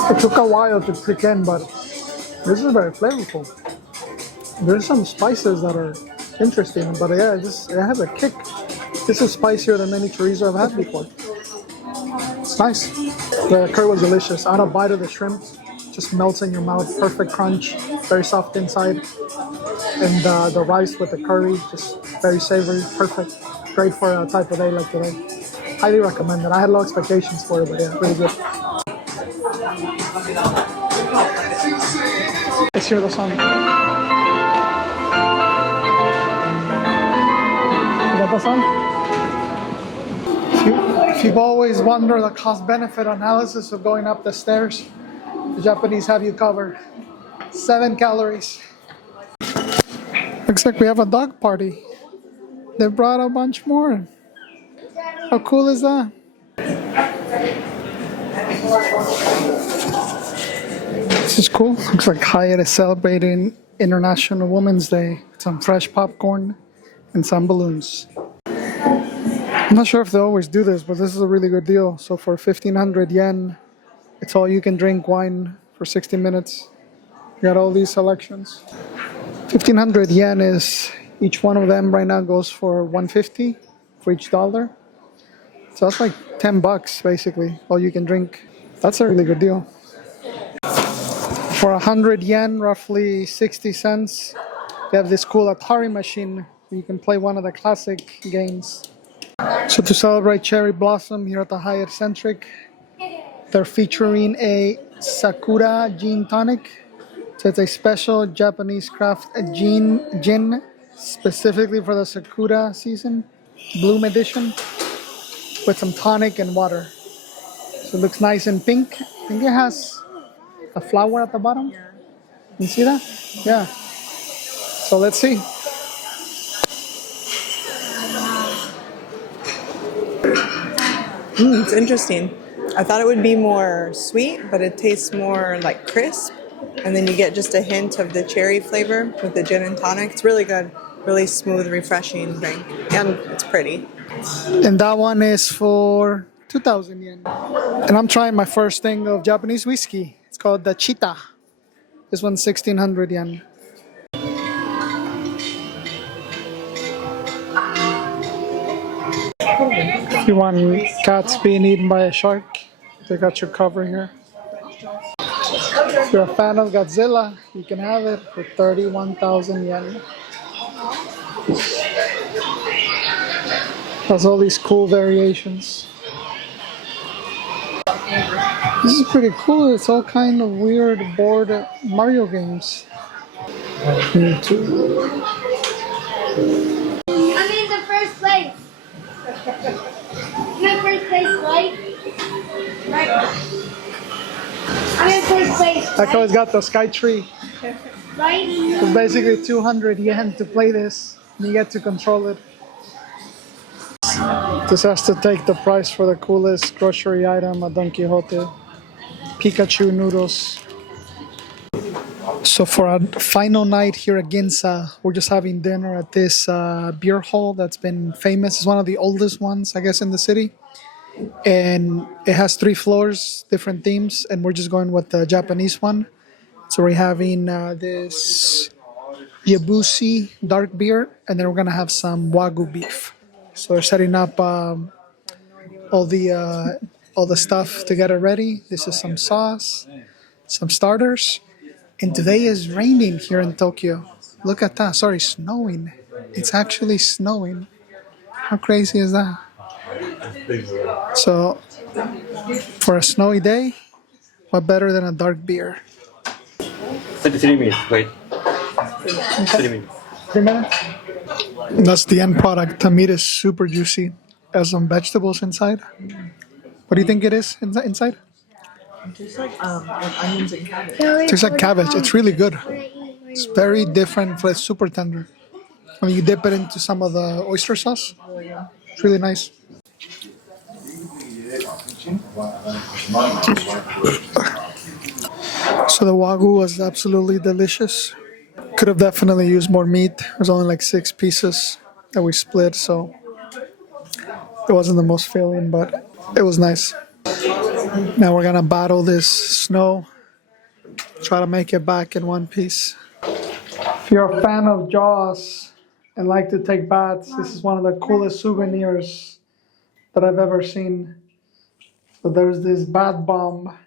It took a while to kick in, but this is very flavorful. There's some spices that are interesting, but yeah, it has a kick. This is spicier than any chorizo I've had before. It's nice. The curry was delicious. I had a bite of the shrimp, just melts in your mouth. Perfect crunch, very soft inside. And the rice with the curry, just very savory, perfect. Great for a type of day like today. Highly recommend it. I had low expectations for it, but yeah, really good. Let's hear the song. You got the song? If you've always wondered the cost-benefit analysis of going up the stairs, the Japanese have you covered. 7 calories. Looks like we have a dog party. They brought a bunch more. How cool is that? This is cool. Looks like Hyatt is celebrating International Women's Day. Some fresh popcorn and some balloons. I'm not sure if they always do this, but this is a really good deal. So for 1,500 yen, it's all you can drink wine for 60 minutes. You got all these selections. 1,500 yen is, each one of them right now goes for 150 for each dollar. So that's like 10 bucks basically, all you can drink. That's a really good deal. For 100 yen, roughly 60 cents, they have this cool Atari machine where you can play one of the classic games. So to celebrate Cherry Blossom here at the Hyatt Centric, they're featuring a Sakura Gin Tonic. So it's a special Japanese craft gin specifically for the Sakura season, Bloom Edition, with some tonic and water. So it looks nice and pink. I think it has a flower at the bottom. Yeah. You see that? Yeah. So let's see. It's interesting. I thought it would be more sweet, but it tastes more like crisp. And then you get just a hint of the cherry flavor with the gin and tonic. It's really good. Really smooth, refreshing drink. And it's pretty. And that one is for 2,000 yen. And I'm trying my first thing of Japanese whiskey. It's called the Chita. This one's 1,600 yen. If you want cats being eaten by a shark, they got your cover here. If you're a fan of Godzilla, you can have it for 31,000 yen. Has all these cool variations. This is pretty cool. It's all kind of weird board Mario games. Me too. I'm in the first place. I'm in first place, right? Right. I'm in first place. That guy's got the Skytree. Right? It's basically 200 yen to play this, and you get to control it. This has to take the price for the coolest grocery item at Don Quixote. Pikachu noodles. So for our final night here at Ginza, we're just having dinner at this beer hall that's been famous. It's one of the oldest ones, I guess, in the city. and it has 3 floors, different themes, and we're just going with the Japanese one. So we're having this Yabusi dark beer, and then we're gonna have some Wagyu beef. So we're setting up all the stuff to get it ready. This is some sauce, some starters, and today is raining here in Tokyo. Look at that. Sorry, snowing. It's actually snowing. How crazy is that? So for a snowy day, what better than a dark beer? 33 minutes, wait. 3 minutes. 3 minutes? And that's the end product. The meat is super juicy. Has some vegetables inside. What do you think it is inside? Tastes like onions and cabbage. It tastes like cabbage. It's really good. It's very different. It's super tender. When you dip it into some of the oyster sauce, it's really nice. So the Wagyu was absolutely delicious. Could have definitely used more meat. There's only like 6 pieces that we split, so it wasn't the most filling, but it was nice. Now we're gonna battle this snow, try to make it back in one piece. If you're a fan of Jaws and like to take baths, this is one of the coolest souvenirs that I've ever seen. So there's this bath bomb,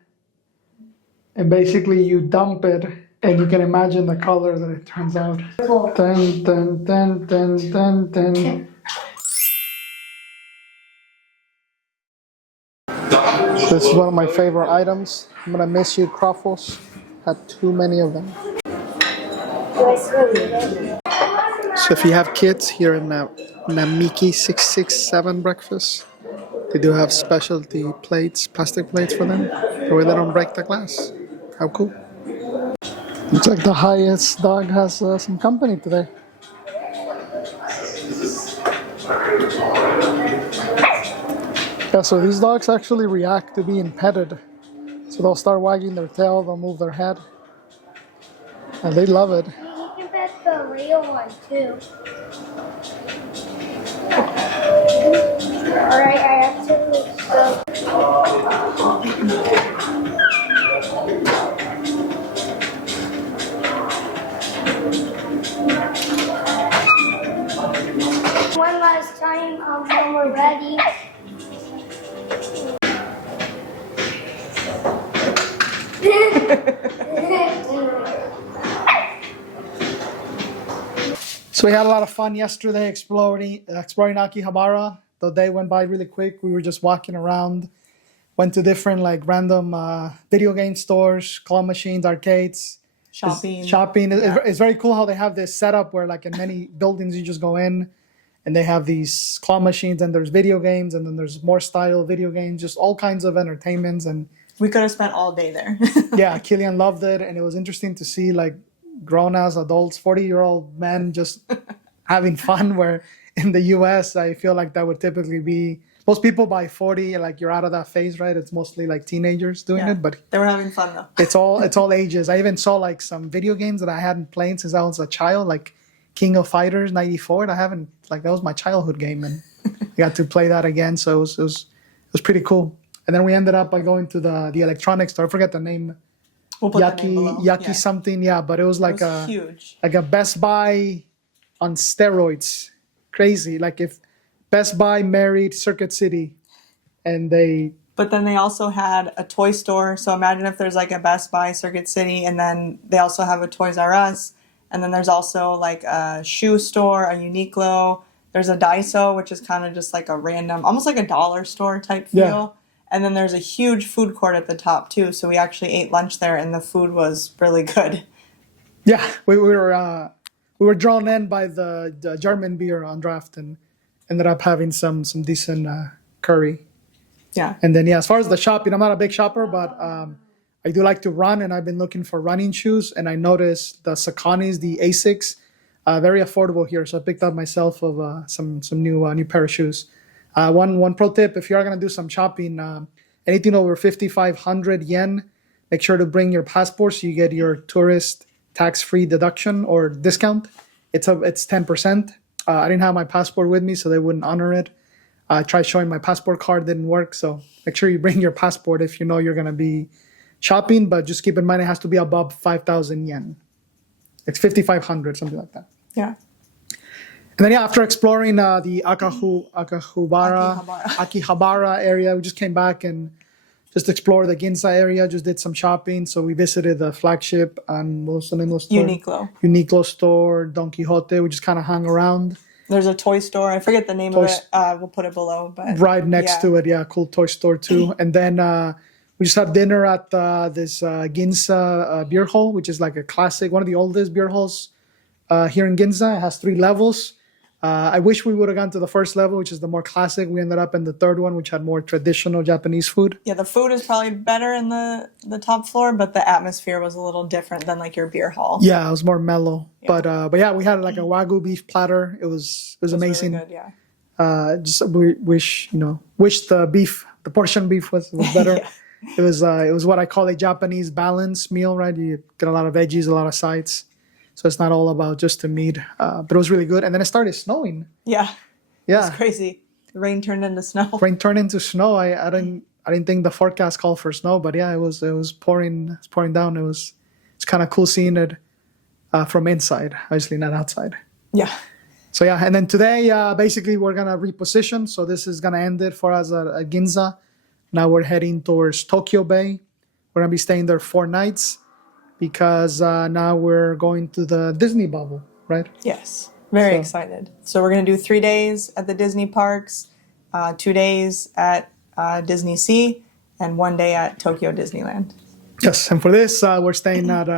and basically you dump it, and you can imagine the color that it turns out. Dun, dun, dun, dun, dun, dun. This is one of my favorite items. I'm gonna miss you, Croffles. Had too many of them. So if you have kids here in Namiki 667 breakfast, they do have specialty plates, plastic plates for them, the way they don't break the glass. How cool. Looks like the highest dog has some company today. Yeah, so these dogs actually react to being petted. So they'll start wagging their tail, they'll move their head. And they love it. You can pet the real one too. Alright, I have to go. One last time when we're ready. So we had a lot of fun yesterday exploring Akihabara. The day went by really quick. We were just walking around, went to different like random video game stores, claw machines, arcades. Shopping. Yeah. It's very cool how they have this setup where like in many buildings you just go in and they have these claw machines and there's video games and then there's more style video games, just all kinds of entertainments. And We could have spent all day there. yeah, Killian loved it, and it was interesting to see like grown-ass adults, 40-year-old men just having fun, where in the US I feel like that would typically be most people by 40, like you're out of that phase, right? It's mostly like teenagers doing Yeah. it, but They were having fun though. it's all ages. I even saw like some video games that I hadn't played since I was a child, like King of Fighters '94. And I haven't, like, that was my childhood game, and I got to play that again. So it was pretty cool. And then we ended up by going to the electronics store. I forget the name. We'll put the name below. Yaki something, yeah. But it was like It was huge. like a Best Buy on steroids. Crazy. Like if Best Buy married Circuit City, and they. But then they also had a toy store. So imagine if there's like a Best Buy, Circuit City, and then they also have a Toys R Us. And then there's also like a shoe store, a Uniqlo. There's a Daiso, which is kind of just like a random, almost like a dollar store type feel. Yeah. And then there's a huge food court at the top too. So we actually ate lunch there, and the food was really good. Yeah, we were drawn in by the German beer on draft, and ended up having some decent curry. Yeah. And then as far as the shopping, I'm not a big shopper, but I do like to run, and I've been looking for running shoes, and I noticed the Sauconys, the Asics, very affordable here. So I picked up myself of some new pair of shoes. One pro tip: if you are gonna do some shopping, anything over 5,500 yen, make sure to bring your passport so you get your tourist tax-free deduction or discount. It's 10%. I didn't have my passport with me, so they wouldn't honor it. I tried showing my passport card, didn't work. So make sure you bring your passport if you know you're going to be shopping, but just keep in mind it has to be above 5,000 yen. It's 5,500, something like that. Yeah. And then, yeah, after exploring the Akihabara area, we just came back and just explored the Ginza area, just did some shopping. So we visited the flagship and what was the name of the store? Uniqlo store, Don Quixote. We just kind of hung around. There's a toy store. I forget the name of it. We'll put it below. But right next to it, yeah, cool toy store too. And then we just had dinner at this Ginza beer hall, which is like a classic, one of the oldest beer halls here in Ginza. It has 3 levels. I wish we would have gone to the first level, which is the more classic. We ended up in the third one, which had more traditional Japanese food. Yeah, the food is probably better in the top floor, but the atmosphere was a little different than like your beer hall. Yeah, it was more mellow. Yeah. But yeah, we had like a Wagyu beef platter. It was amazing. Really good, yeah. Just we wish the portion beef was better. Yeah. It was what I call a Japanese balanced meal, right? You get a lot of veggies, a lot of sides. So it's not all about just the meat, but it was really good. And then it started snowing. Yeah, it was crazy. The rain turned into snow. Rain turned into snow. I didn't think the forecast called for snow, but yeah, it was pouring. It's pouring down. It's kind of cool seeing it from inside, obviously not outside. Yeah. So yeah, and then today basically we're gonna reposition. So this is gonna end it for us at Ginza. Now we're heading towards Tokyo Bay. We're gonna be staying there 4 nights. Because now we're going to the Disney bubble, right? Yes, very excited. So we're going to do 3 days at the Disney parks, 2 days at Disney Sea, and 1 day at Tokyo Disneyland. Yes, and for this, we're staying at,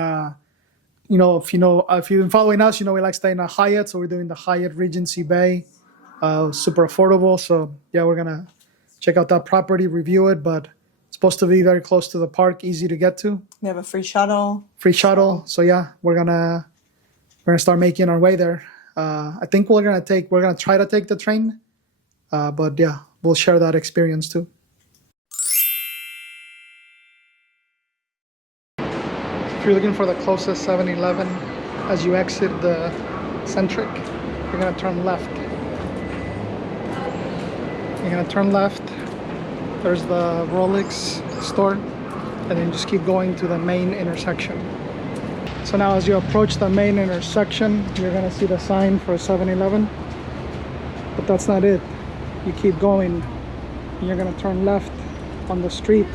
if you've been following us, we like staying at Hyatt. So we're doing the Hyatt Regency Bay, super affordable. So yeah, we're going to check out that property, review it, but supposed to be very close to the park, easy to get to. We have a free shuttle. So yeah, we're gonna start making our way there. I think we're gonna try to take the train, but yeah, we'll share that experience too. If you're looking for the closest 7-Eleven as you exit the Centric, you're gonna turn left. There's the Rolex store, and then just keep going to the main intersection. So now as you approach the main intersection, you're gonna see the sign for 7-Eleven, but that's not it. You keep going, and you're gonna turn left on the street.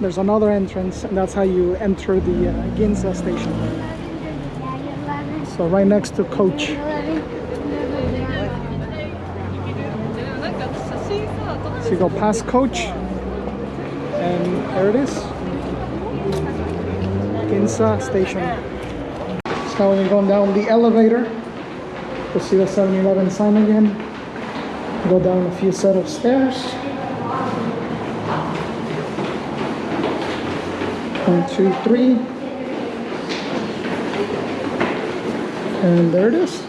There's another entrance, and that's how you enter the Ginza station. So right next to Coach. So you go past Coach, and there it is, Ginza Station. So now when you're going down the elevator, you'll see the 7-Eleven sign again. Go down a few set of stairs. 1, 2, 3. And there it is,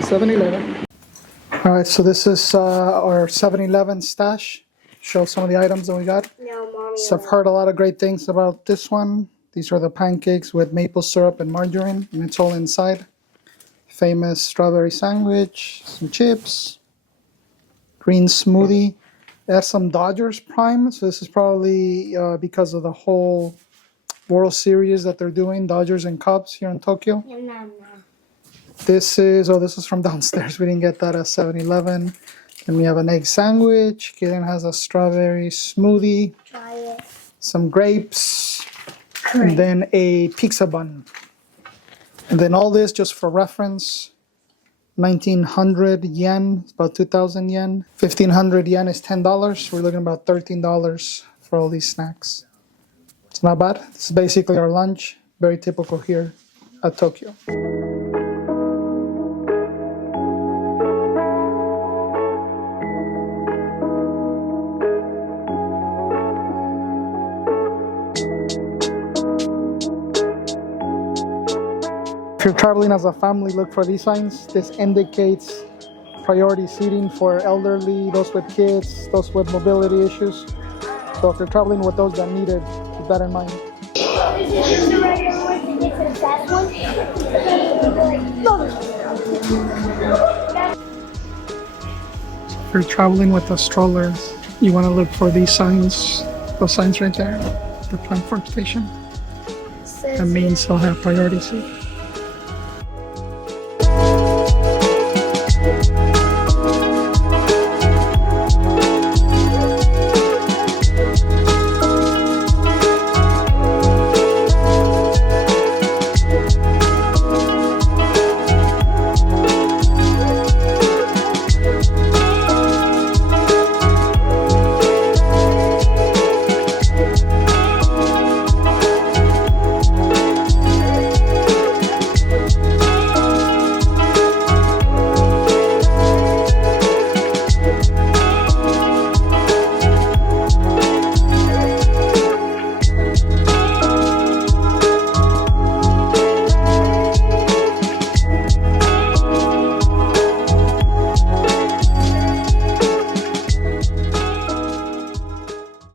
7-Eleven. All right, so this is our 7-Eleven stash. Show some of the items that we got. No, Mommy. So I've heard a lot of great things about this one. These are the pancakes with maple syrup and margarine, and it's all inside. Famous strawberry sandwich, some chips, green smoothie. It has some Dodgers Prime, so this is probably because of the whole World Series that they're doing, Dodgers and Cubs here in Tokyo. No. This is from downstairs. We didn't get that at 7-Eleven. And we have an egg sandwich. Kaden has a strawberry smoothie. Try it. Some grapes. And then a pizza bun. And then all this, just for reference, 1,900 yen, it's about 2,000 yen. 1,500 yen is $10. We're looking at about $13 for all these snacks. It's not bad. This is basically our lunch. Very typical here at Tokyo. If you're traveling as a family, look for these signs. This indicates priority seating for elderly, those with kids, those with mobility issues. So if you're traveling with those that need it, keep that in mind. Is this the regular one? Is it that one? No. If you're traveling with a stroller, you want to look for these signs, those signs right there, the platform station. That means they'll have priority seat.